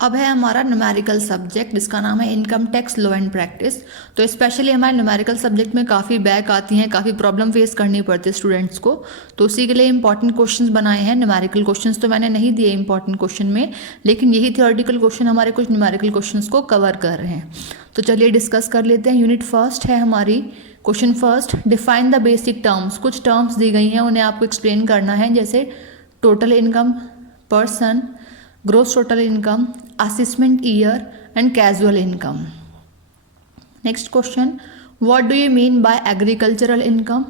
अब है हमारा न्यूमेरिकल सब्जेक्ट जिसका नाम है income tax law and practice. तो स्पेशली हमारे न्यूमेरिकल सब्जेक्ट में काफ़ी बैक आती हैं, काफ़ी प्रॉब्लम फेस करनी पड़ती है स्टूडेंट्स को। तो उसी के लिए इंपॉर्टेंट क्वेश्चंस बनाए हैं। न्यूमेरिकल क्वेश्चंस तो मैंने नहीं दिए इंपॉर्टेंट क्वेश्चन में, लेकिन यही थियोरेटिकल क्वेश्चन हमारे कुछ न्यूमेरिकल क्वेश्चंस को कवर कर रहे हैं। तो चलिए डिस्कस कर लेते हैं। यूनिट फर्स्ट है हमारी। Question first, define the basic terms. कुछ टर्म्स दी गई हैं, उन्हें आपको एक्सप्लेन करना है, जैसे total income, person, gross total income, assessment year and casual income. Next question, what do you mean by agricultural income.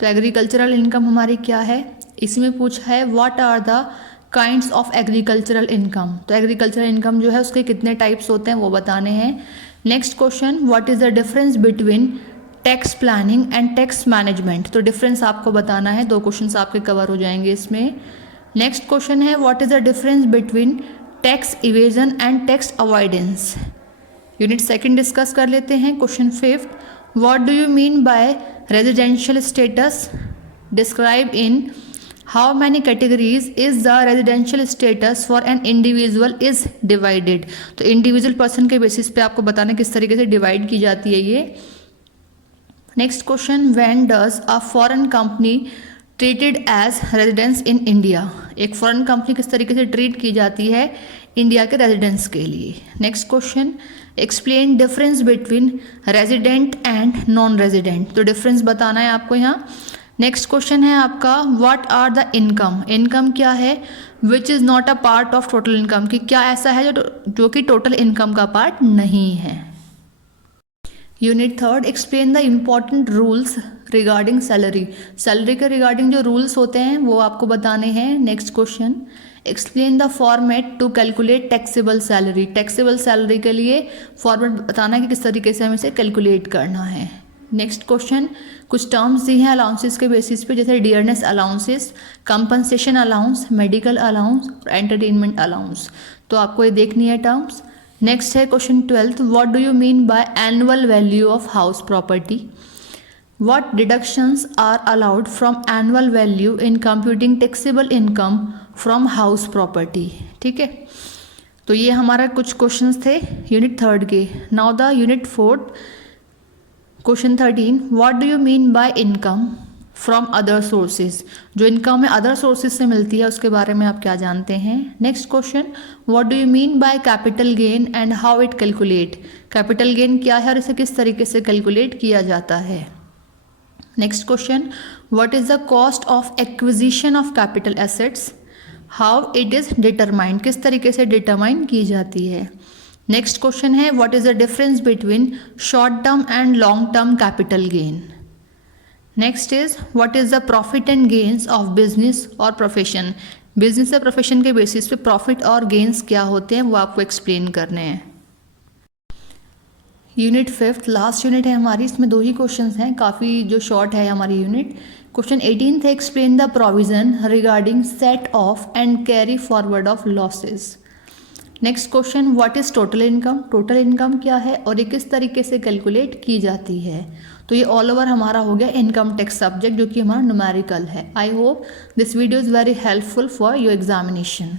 तो एग्रीकल्चरल इनकम हमारी क्या है, इसमें पूछा है what are the kinds of agricultural income. तो एग्रीकल्चरल इनकम जो है उसके कितने टाइप्स होते हैं वो बताने हैं। Next question, what is the difference between tax planning and tax management. तो डिफरेंस आपको बताना है, 2 क्वेश्चन आपके कवर हो जाएंगे इसमें। नेक्स्ट क्वेश्चन है what is the difference between tax evasion and tax avoidance. Unit second discuss कर लेते हैं। Question fifth, what do you mean bye residential status. Describe in how many categories is the residential status for an individual is divided. तो individual person के basis पे आपको बताना किस तरीके से डिवाइड की जाती है ये। Next question, when does a foreign company treated as residence in India. एक फॉरेन कंपनी किस तरीके से ट्रीट की जाती है इंडिया के रेजिडेंस के लिए। Next question, explain difference between resident and non resident. तो डिफरेंस बताना है आपको यहाँ। नेक्स्ट क्वेश्चन है आपका what are the income. Income क्या है which is not a part of total income, कि क्या ऐसा है जो कि टोटल इनकम का पार्ट नहीं है। Unit third, explain the important rules regarding salary. Salary के रिगार्डिंग जो रूल्स होते हैं वो आपको बताने हैं। Next question, explain the format to calculate taxable salary. Taxable salary के लिए फॉर्मेट बताना है कि किस तरीके से हमें इसे कैलकुलेट करना है। नेक्स्ट क्वेश्चन, कुछ टर्म्स दी हैं अलाउंसेस के बेसिस पे, जैसे dearness allowances, compensation allowance, medical allowance और एंटरटेनमेंट अलाउंस। तो आपको ये देखनी है टर्म्स। नेक्स्ट है question 12th, what do you mean by annual value of house property. What deductions are allowed from annual value in computing taxable income from house property. ठीक है, तो ये हमारा कुछ क्वेश्चंस थे यूनिट थर्ड के। Now the unit fourth, question 13, what do you mean bye income from other sources. जो income है अदर सोर्सेज से मिलती है उसके बारे में आप क्या जानते हैं। Next question, what do you mean by capital gain and how it calculate. Capital gain क्या है और इसे किस तरीके से कैलकुलेट किया जाता है। Next question, what is the cost of acquisition of capital assets, how it is determined, किस तरीके से डिटरमाइन की जाती है। नेक्स्ट क्वेश्चन है what is the difference between short term and long term capital gain. Next is what is the profit and gains of business और profession. Business या profession के बेसिस पे प्रॉफिट और गेन्स क्या होते हैं वो आपको एक्सप्लेन करने हैं। यूनिट फिफ्थ लास्ट यूनिट है हमारी, इसमें 2 ही क्वेश्चंस हैं, काफ़ी जो शॉर्ट है हमारी यूनिट। क्वेश्चन 18 थे, explain the provision regarding set of and carry forward of losses. Next question, what is total income. Total income क्या है और ये किस तरीके से कैलकुलेट की जाती है। तो ये ऑल ओवर हमारा हो गया इनकम टैक्स सब्जेक्ट जो कि हमारा न्यूमेरिकल है। I hope this video is very helpful for your examination.